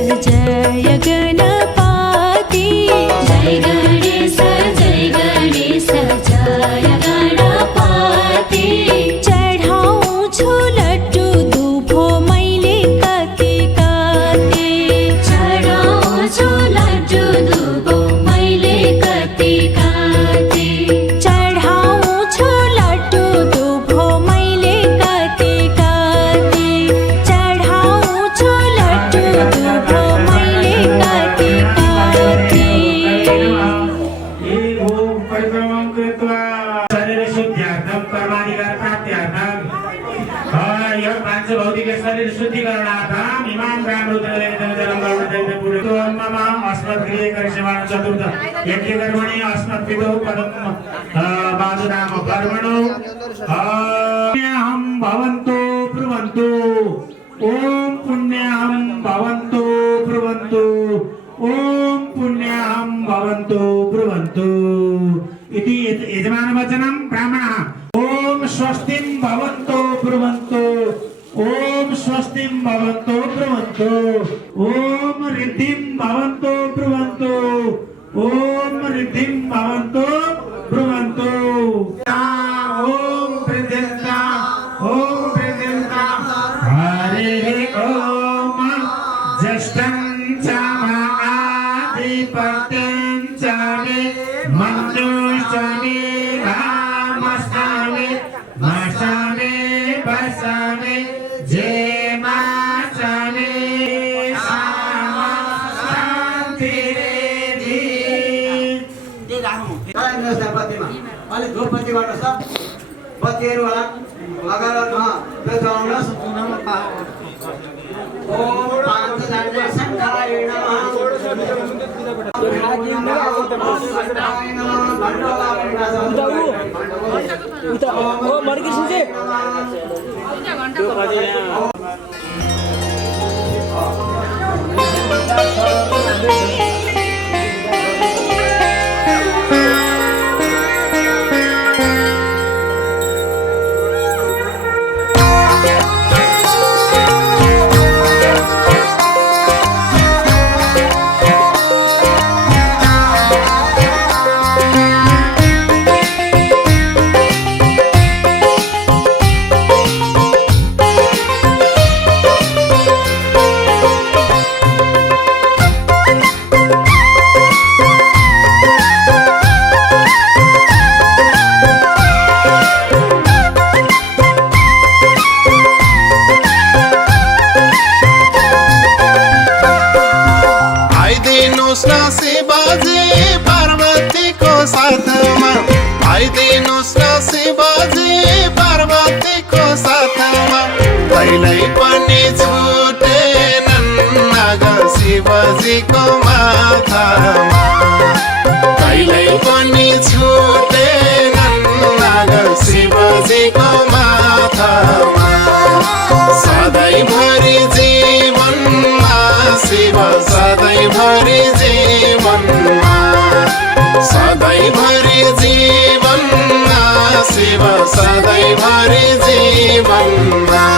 जय गणपति जय गणेश जय गणेश जय गणपति चढाऊँ छु लड्डु दुभो मैले कति कति चढाऊँ छु लड्डु दुभो मैले कति कति चढाऊँ छु लड्डु दुभो मैले कति कति चढाऊँ छु लड्डु दुभो मैले कति कति भौतिक शरीर शुद्धिकरणार्थम इमाम चतुर्थ यज्ञ कर्मणि अस्मत् पितुः पदं बाजुनाम कर्मणो पुण्यहं भवन्तु ब्रुवन्तु ओम पुण्यहं भवन्तु ब्रुवन्तु ओम पुण्यहं भवन्तु ब्रुवन्तु इति यजमानवचनं ब्राह्मणः ओम स्वस्तिं भवन्तु ब्रुवन्तु ओम स्वस्तिं भवन्तु ब्रुवन्तु ओम रिद्धिं भवन्तु ब्रुवन्तु ओम रिद्धिं भवन्तु ब्रुवन्तु ओम प्रद्यन्ता हरे ओम ज्येष्ठं च महाधिपत्यं च मे मनुष्यमे रामस्वामी मासामे बसामे जेमासामे शान्तिरेधि अलि धूपबत्ती गर्नुहोस् त बत्तीहरू लगाएर ओम पांचजन्य संघाय नमः ओ मर्गिसु जी शिवजीको माथामा कहिल्यै पनि छुटेनन् नाग शिवजीको माथामा सधैँभरि जीवनमा शिव सधैँभरि जीवनमा सधैँभरि जीवनमा शिव सधैँभरि जीवनमा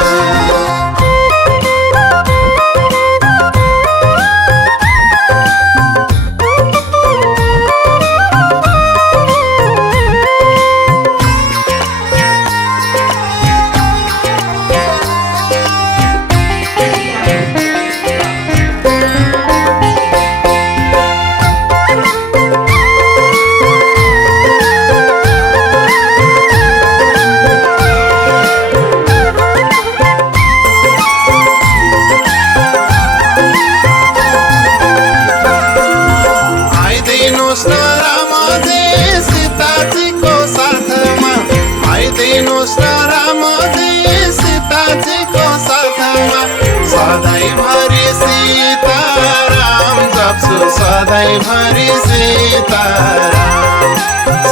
सधैँभरि सीताराम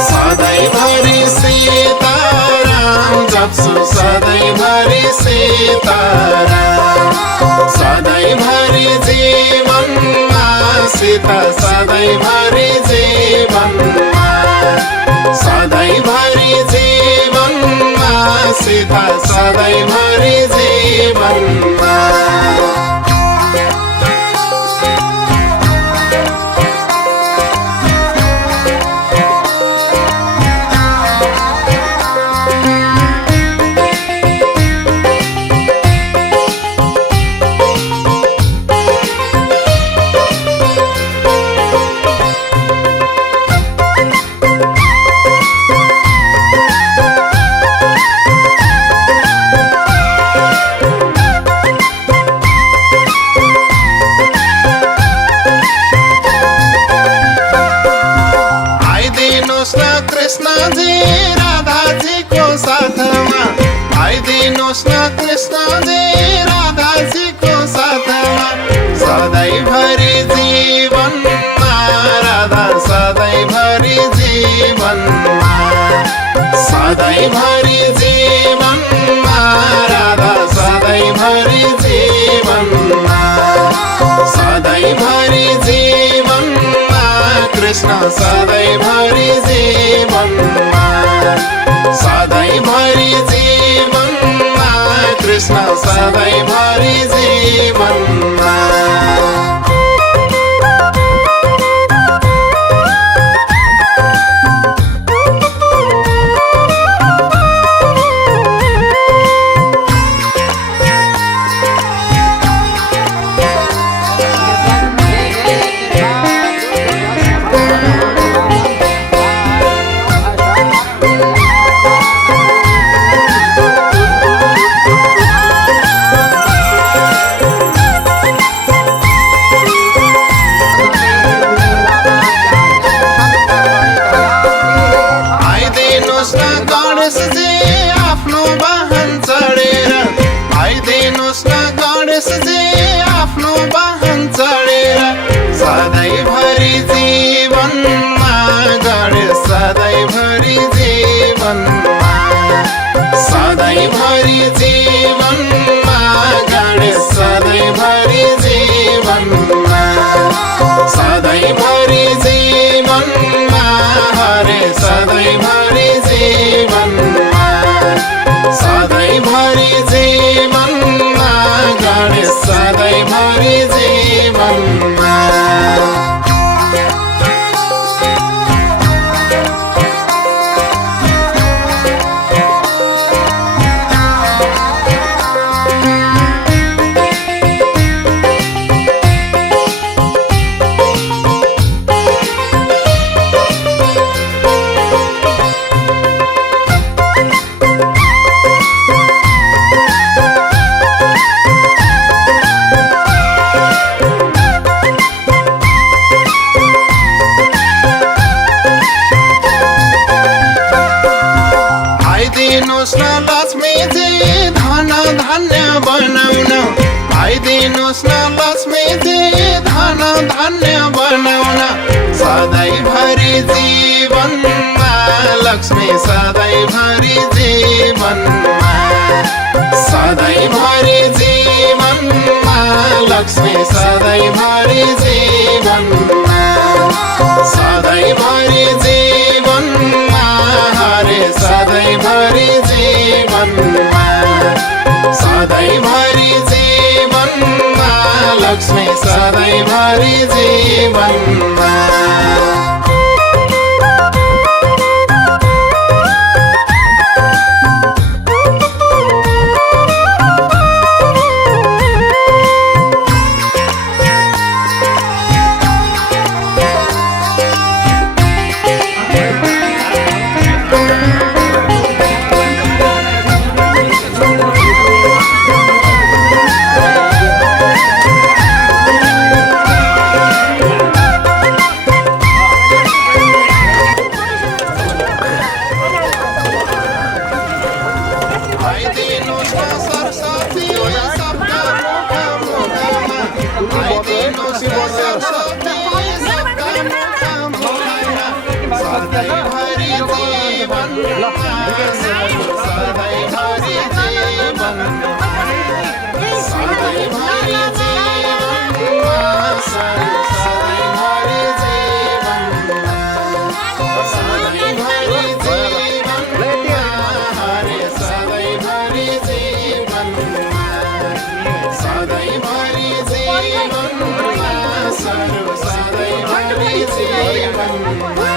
सधैँभरि सीताराम जप्छु सधैँभरि सीताराम सधैँभरि जीवनमा सीता सधैँभरि जीवनमा सधैँभरि जीवनमा सीता सधैँभरि जीवनमा आइदिनुहोस् न कृष्णजी राधाजीको साथमा सधैँभरि जीवनमा राधा सधैँभरि जीवनमा सधैँभरि जीवनमा राधा सधैँभरि जीवनमा सधैँभरि जीवनमा कृष्ण सधैँभरि जीवनमा सधैँभरि जीवनमा कृष्ण सधैँभरि जीवनमा आफ्नो वाहन चढेर सधैँभरि जीवनमा गणेश सधैँभरि जीवनमा सधैँभरि जीवनमा गणेश सधैँभरि जीवनमा सधैँभरि जीवनमा हरे सधैँभरि जीवनमा सधैँभरि जीवनमा गणेश सधैँभरि जीवनमा आइदिनुहोस् न लक्ष्मीजी धन धन्य बनाउन आइदिनुहोस् न लक्ष्मीजी धन धन्य बनाउन सधैँभरि जीवनमा लक्ष्मी सधैँभरि जीवनमा सधैँभरि जीवनमा लक्ष्मी सधैँभरि जीवनमा सधैँभरि जीवनमा हरे सधैँभरि जीवनमा सधैँभरि जीवनमा लक्ष्मी सधैँभरि जीवनमा आइदिनुहोस् न सरस्वती सबका मुखमा आइदिनुहोस् न सरस्वती सबका मुखमा सधैँभरि जीवनमा सधैँभरि जीवनमा सधैँभरि जीवनमा सधैँभरि जीवनमा सधैँभरि जीवनमा हरे सधैँभरि जीवनमा सधैँभरि जीवनमा सर्व सधैँभरि जीवनमा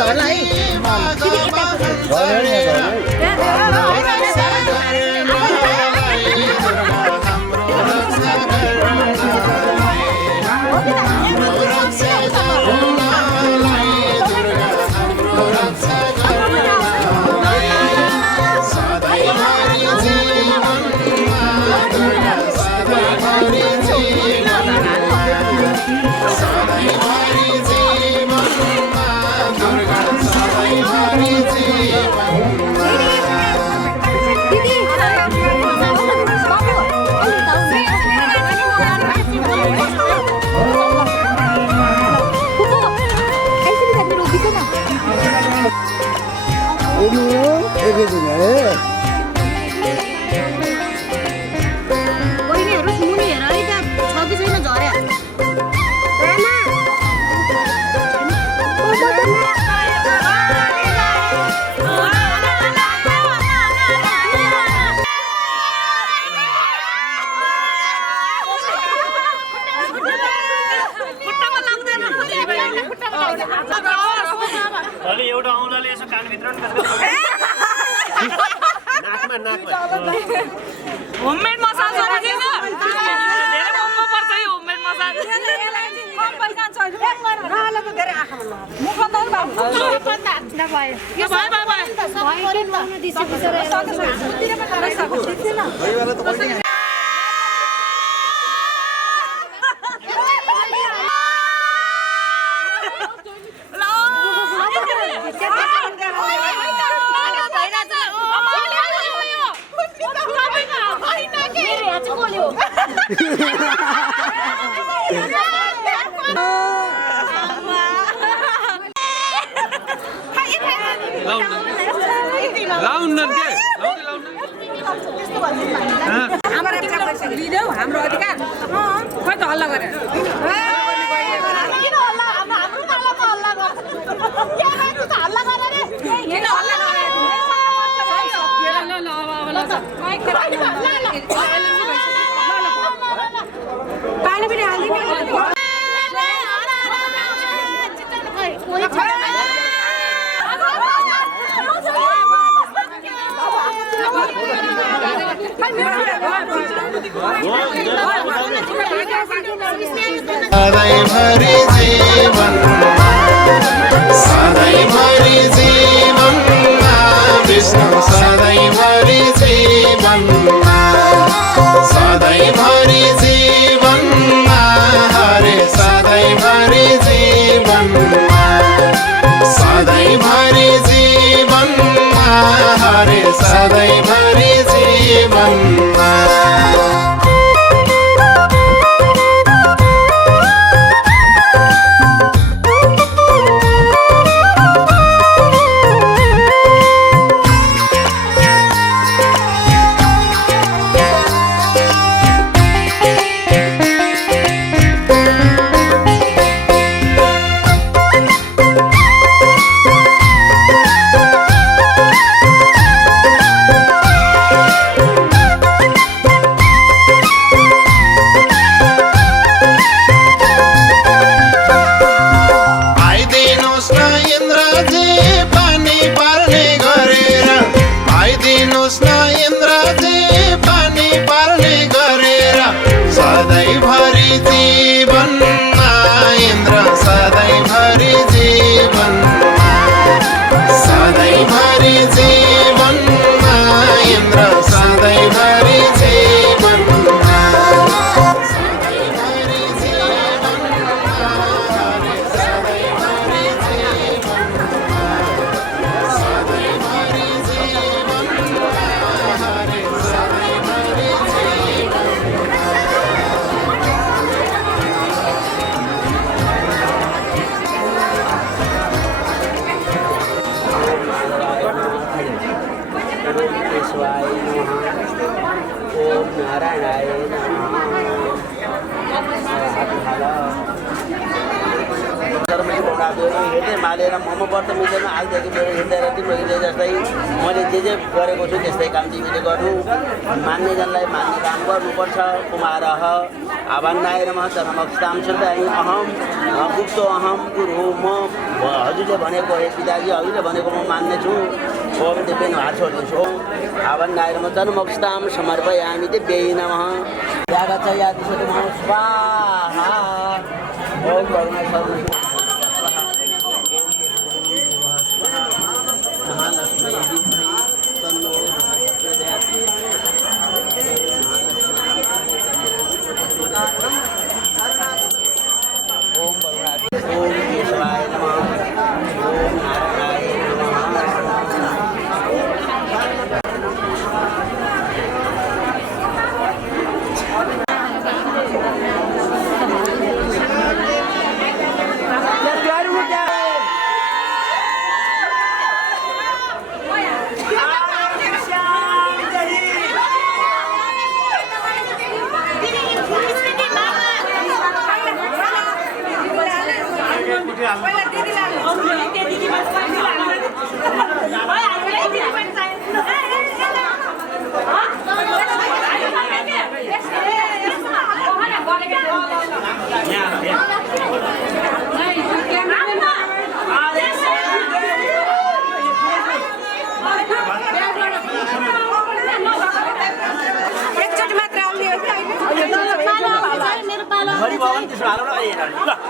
झर्ला है एउटा औँलाले यसो कानभित्र होममेड मसाज हो नि त धेरै महँगो पर्छ यो होममेड मसाज कम पैसा छ राले त धेरै आँखामा मुख त भयो यो भयो हाम्रो अधिकार खोइ त हल्ला गरे पानी पनि हालिदिनु सधैँभरि जीवनमा विष्णु सधैँभरि जीवनमा सधैँभरि जीवनमा हरे सधैँभरि जीवनमा सधैँभरि जीवनमा हरे सधैँभरि जीवनमा हेर्दै मालेर मोमो व्रत मिल्दैन आजदेखि मेरो हिँडेर तिम्रो हिँडे जस्तै मैले जे गरेको छु त्यस्तै काम तिमीले गर्नु मान्नेजनलाई मान्ने काम गर्नुपर्छ कुमार आभन्नाय नमः चरमक्षतां शुद्धाय अहम गुप्तो अहम गुरु म हजुरले भनेको हे पिताजी हजुरले भनेको म मान्नेछु ओम दिव्यन हात छोडिदिन्छु आभन्नाय नमः चरमक्षतां समर्पयामि दिव्यै नमः यागच्छ यादिशतु मम स्वाहा ओम करुणा सर्व महालक्ष्मी तन्नो ओम बरुणा ओम केशवाय नमः ओम नारायणाय नमः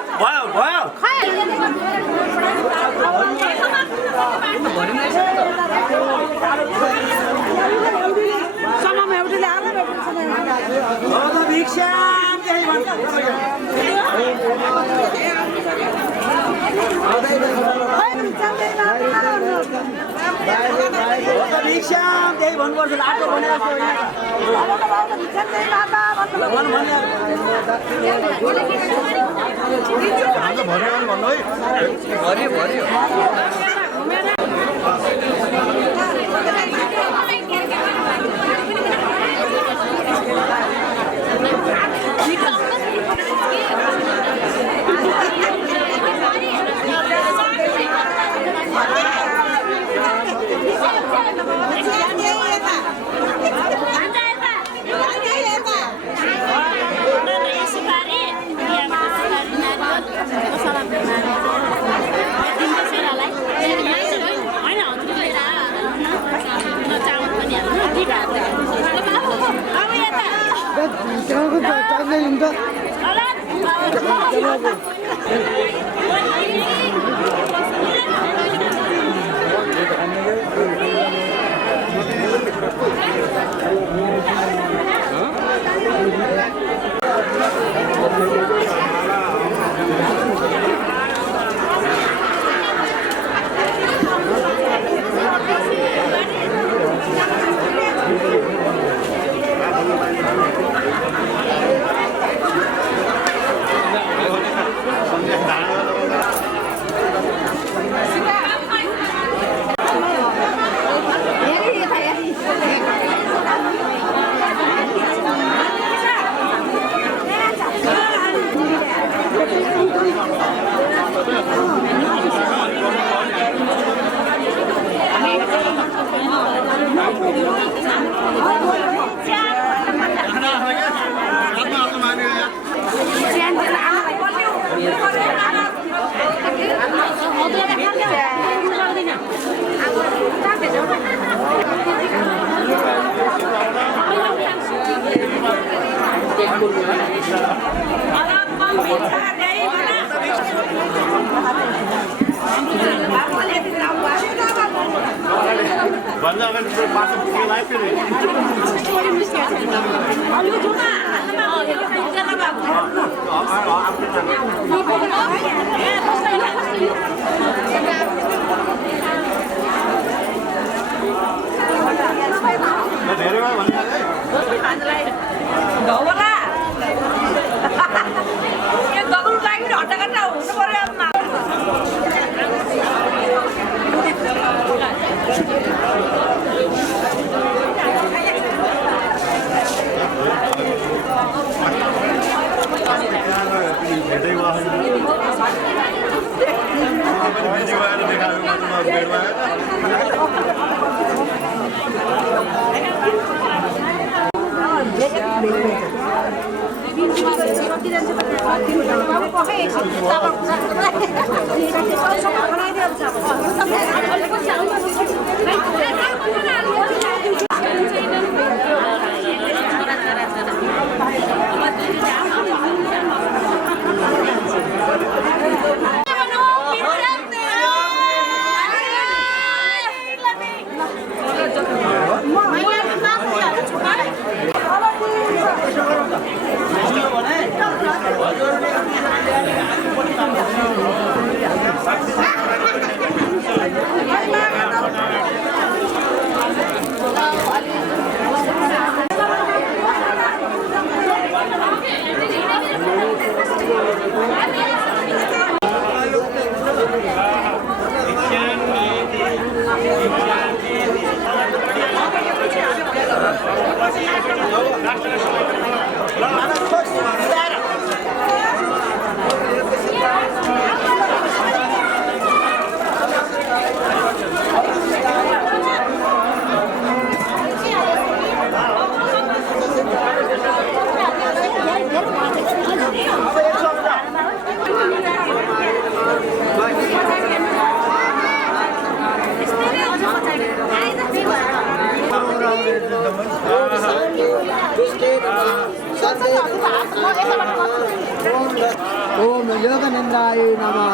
ओम योगनिंद्राय नमः।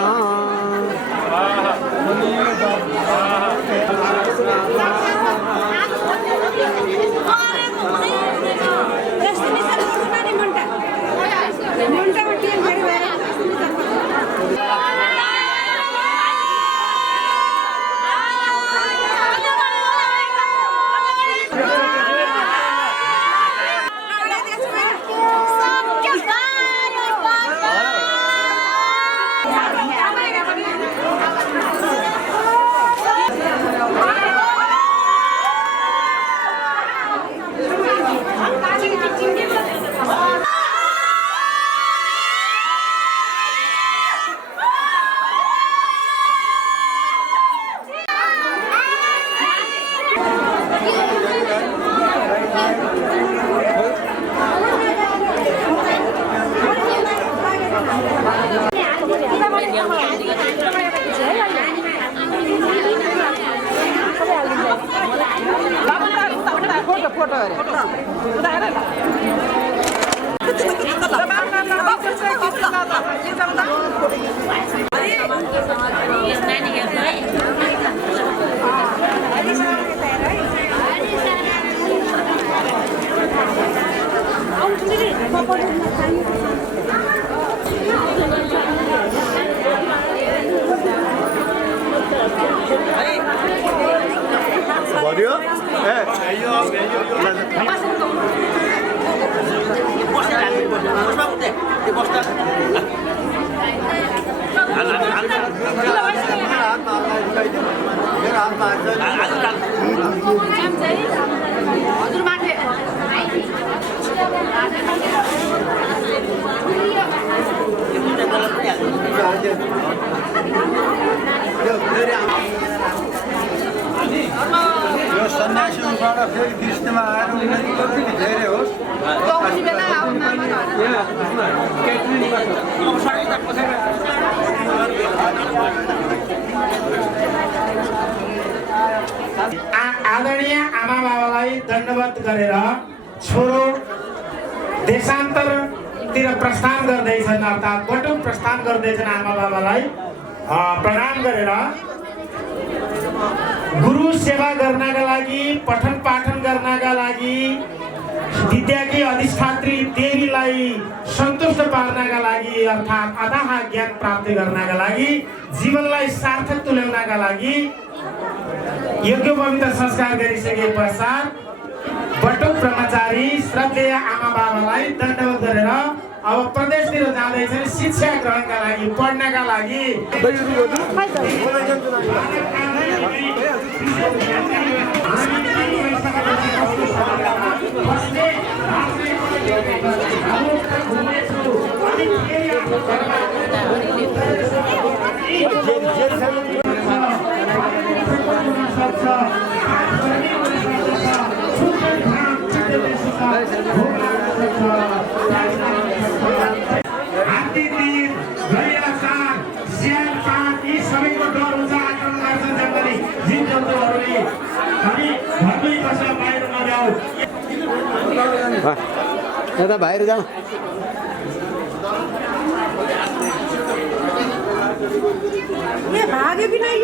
आदरणीय आमा बाबालाई दण्डवत गरेर छोरो देशान्तरतिर प्रस्थान गर्दैछन्, अर्थात् बटुक प्रस्थान गर्दैछन्। आमा बाबालाई प्रणाम गरेर गुरु सेवा गर्नका लागि, पठन पाठन गर्नका लागि, विद्याकी अधिष्ठात्री देवीलाई सन्तुष्ट पार्नका लागि, अर्थात् अथाह ज्ञान प्राप्त गर्नका लागि, जीवनलाई सार्थक तुल्याउनका लागि योग्य पवित्र संस्कार गरिसके पश्चात बटुक ब्रह्मचारी श्रद्धेय आमा बाबालाई दण्डवत गरेर अब प्रदेशतिर जाँदैछन् शिक्षा ग्रहणका लागि, पढ्नका लागि। शब्दहरूले हामी घरमै बसेर बाहिर नल्याऊ। यता बाहिर जाऊ। भागे भी नहीं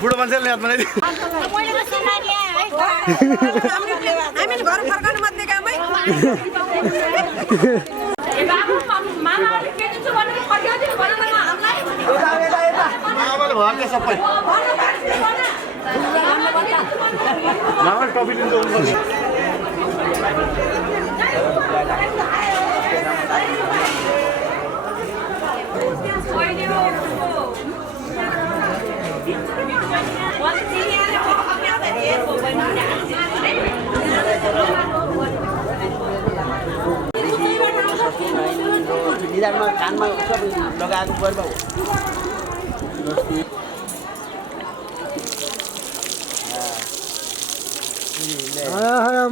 बुढो मान्छेले याद बनाइदियो। हामी घर फर्कनु मात्रै कामै निधारमा कानमा सबै लगाएको पर्व हो।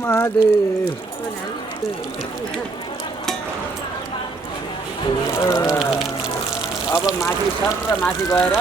महादेव। अब माथि सर माथि गएर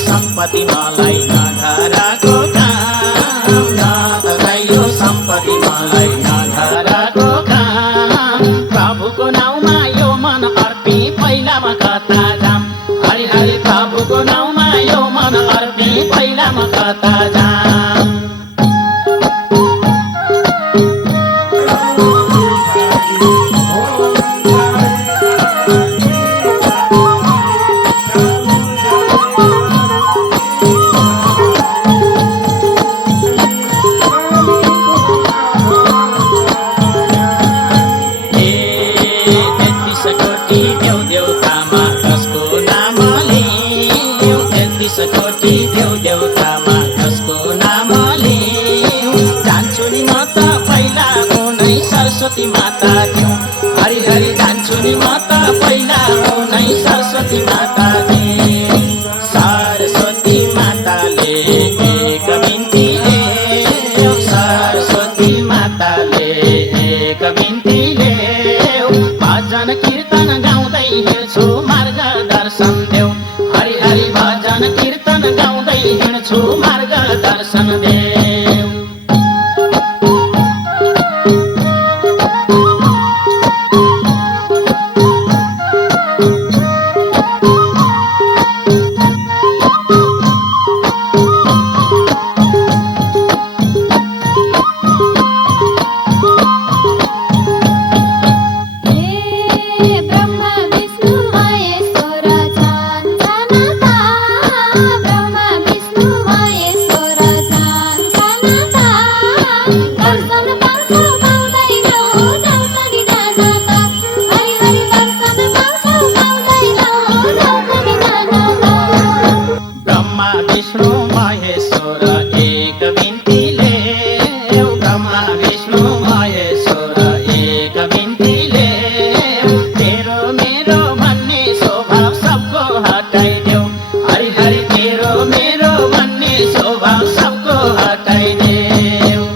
सम्पत्ति मलाई नधराको काम, न त चाहियो सम्पत्ति मलाई नधराको काम। प्रभुको नाउँमा यो मन अर्पी पहिलामा कता जाम, हरि हरि प्रभुको नाउँमा यो मन अर्पी पहिलामा कता जाम। सरस्वती माता थियौँ, हरि हरि जान्छु नि म त पहिला हो नै सरस्वती माता थिएँ। सरस्वती माताले एक बिन्ती ल्याऊ, सरस्वती माताले एक बिन्ती ल्याऊ। भजन कीर्तन गाउँदै हिँड्छु मार्गदर्शन देऊ, हरि हरि भजन कीर्तन गाउँदै हिँड्छु मार्गदर्शन देऊ। ब्रह्मा विष्णु महेश्वर जान्छ सबको हटाइदेऊ।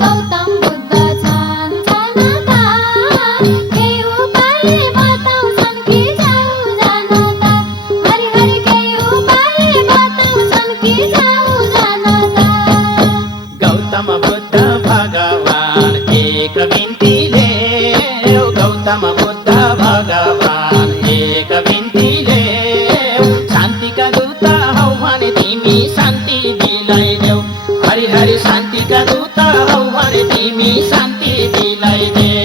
Gautam Buddha हरि हरि शान्तिका दूत हौ हरे तिमी शान्ति दिलाइदेऊ।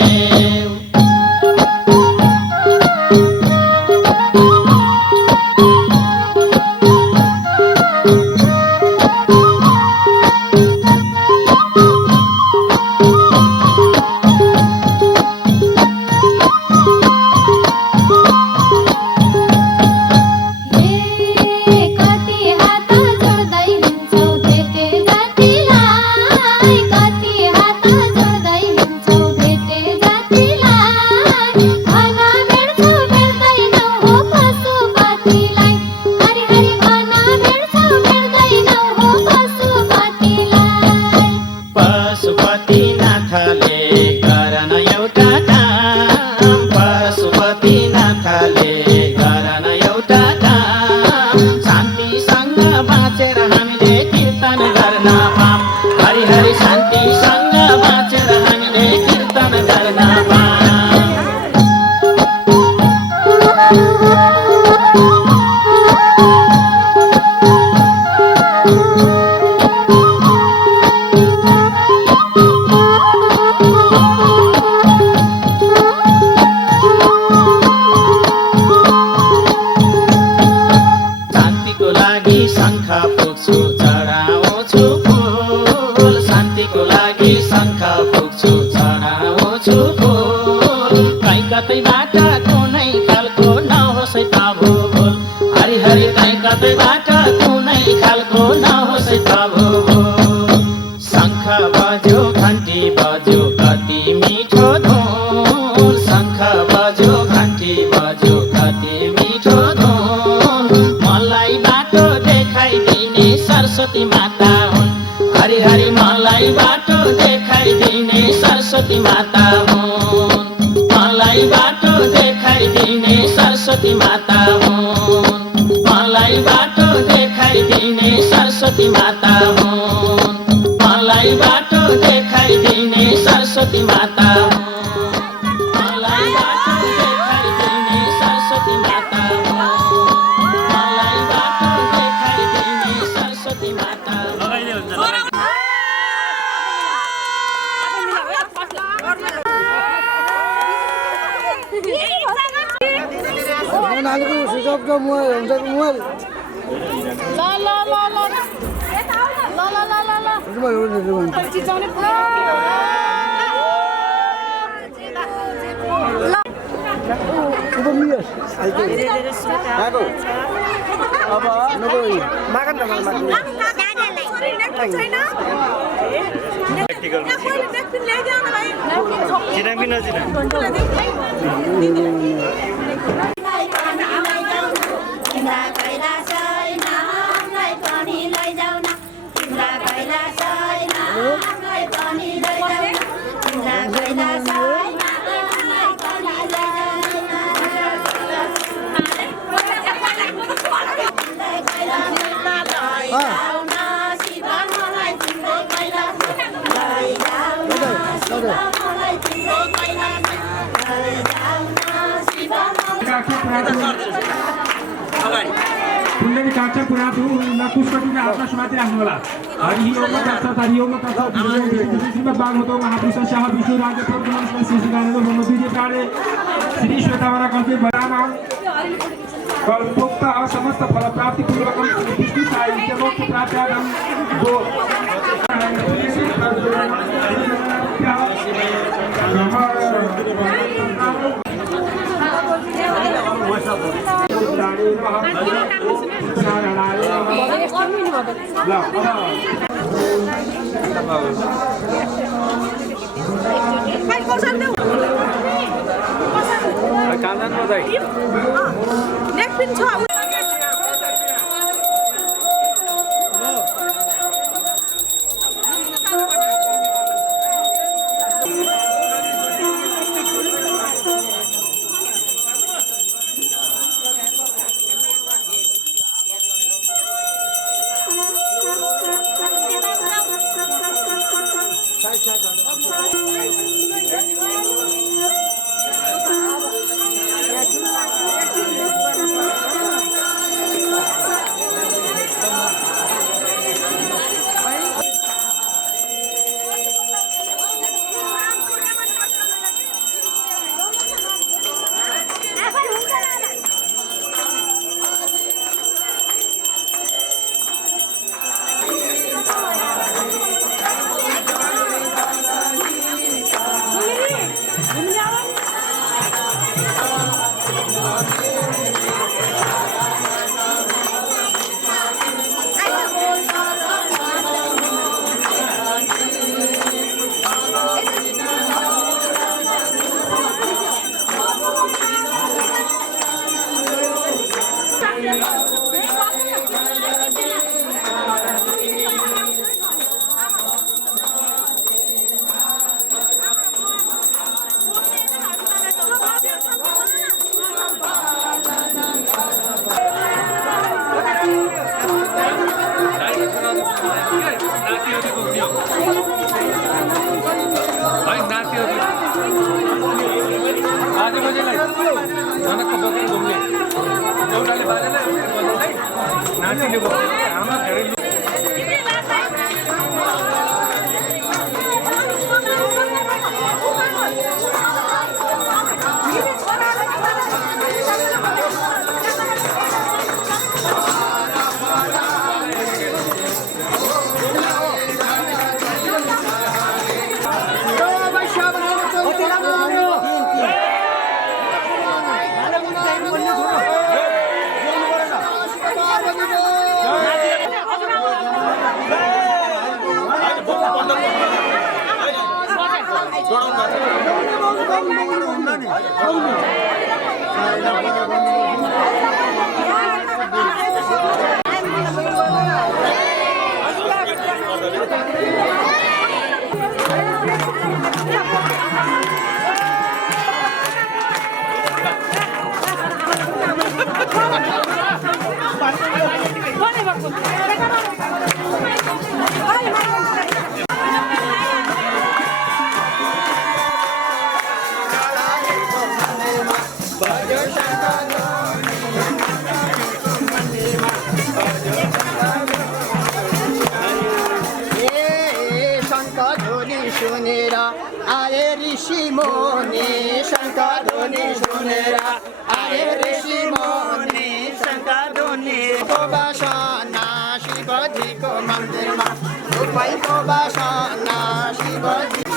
सरस्वती माता हुन्, हरि हरि मलाई बाटो देखाइदिने सरस्वती माता हुन्, मलाई बाटो देखाइदिने सरस्वती माता हुन्, मलाई बाटो देखाइदिने सरस्वती माता हुन्, मलाई बाटो देखाइदिने सरस्वती माता हुन्, मलाई बाटो देखाइदिने सरस्वती माता हुन्, मलाई बाटो देखाइदिने सरस्वती माता हुन्। नानीको सुझावको मोबाइल हुन्छ मोबाइल कुण्डली काक्षा पुरातो पुष्पटिका हातमा समाति राख्नु होला। हरि ओम तत्सत् हरि ओम तत्सत् श्रीमद् भागवतो महापुरुषस्य विष्णु राज्य प्रभुनमस्ते श्री गानेनो मम विजय काले श्री श्वेतावरा कल्पे वरानां कल्पोक्त समस्त फल प्राप्ति पूर्वकं विष्णु साहित्य मोक्ष प्राप्त्यादं गो सुनेर आए ऋषि मुनि शङ्ख ध्वनि सुनेर आए ऋषि मुनि शङ्ख ध्वनि को बसना शिवजीको मन्दिरमा उपैको बसना शिवजी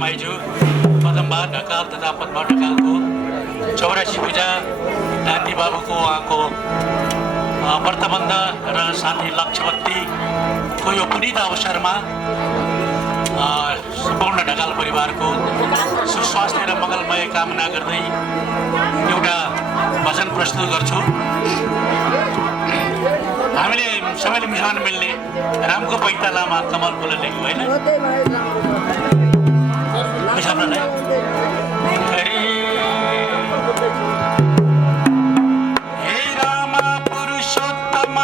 माइजू पदम्बा ढकाल तथा पद्मा ढकालको 84 पूजा गान्धी बाबुको उहाँको व्रतबन्ध र शान्ति लक्ष्यवतीको यो पुनित अवसरमा सम्पूर्ण ढकाल परिवारको सुस्वास्थ्य र मङ्गलमय कामना गर्दै एउटा भजन प्रस्तुत गर्छु। हामीले सबैले मिसाउन मिल्ने रामको पैतालामा कमल फुल लेख्नु होइन मिसाउनलाई हे राम पुरुषोत्तम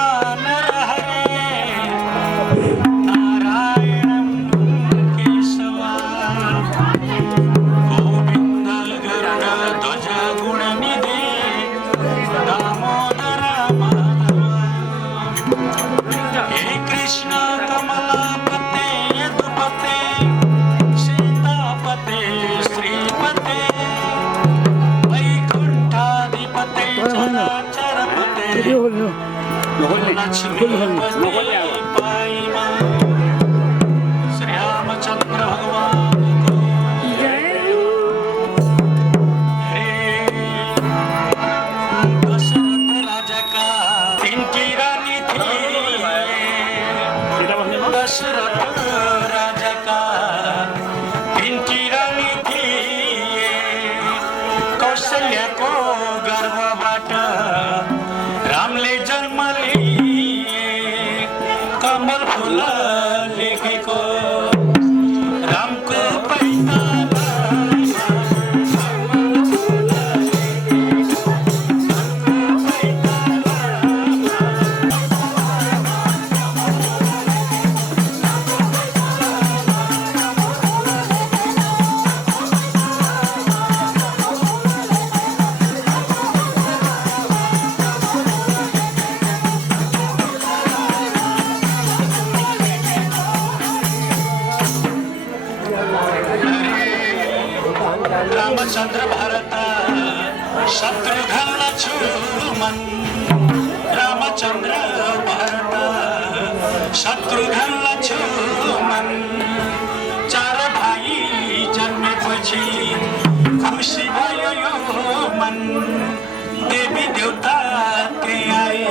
नरहरे नारायण केशवा गोविन्द गरुड ध्वज गुणनिधि दामोदर हे कृष्ण कमलापते यदुपते सीतापते श्रीपते वैकुण्ठाधिपते चराचरपते लक्ष्मीपते पाइमा श्री रामचन्द्र भगवानको दशरथ राजाका तिनकी रानी थिए दशरथ राजाका तिनकी रानी थिए कौशल्याको गर्भबाट रामले जन्म लिए कमल फुल लेखेको रामको पैताला रामचन्द्र भरत शत्रुघ्न लक्ष्मण रामचन्द्र भरत शत्रुघ्न लक्ष्मण चार भाइ जन्मेपछि खुसी भयो यो मन देवी देवता त्यही आए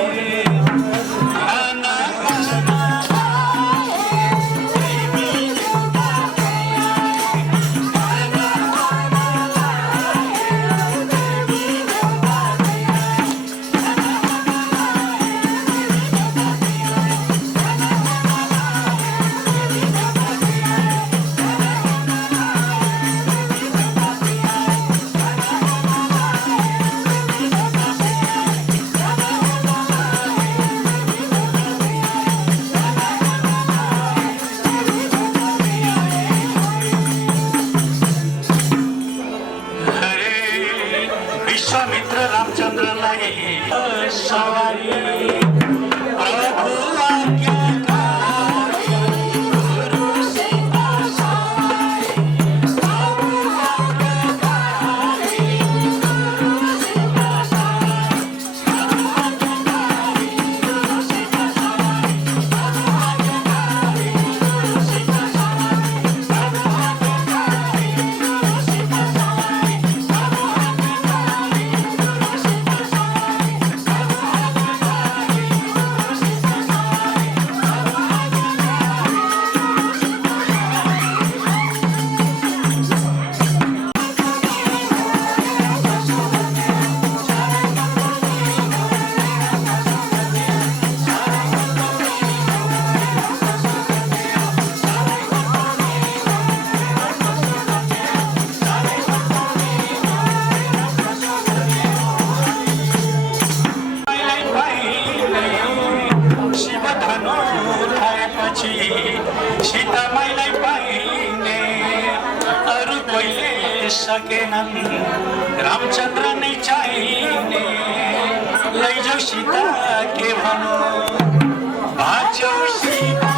विश्वामित्र रामचन्द्रलाई सवारी प्रभु आज्ञाकारी गुरु सीता साई प्रभु आज्ञाकारी गुरु सीता साई प्रभु आज्ञाकारी गुरु सीता साई प्रभु आज्ञाकारी गुरु सीता साई प्रभु आज्ञाकारी गुरु सीता साई प्रभु सीतामाईलाई पाइने अरू कोहीले सकेनन् रामचन्द्र नै चाहिने लैजाऊ सीता के भनौँ भाग्यौ सीता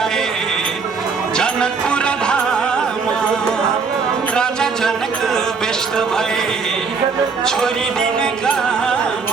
आए जनकपुर धाम राजा जनक व्यस्त भए छोरी दिन काम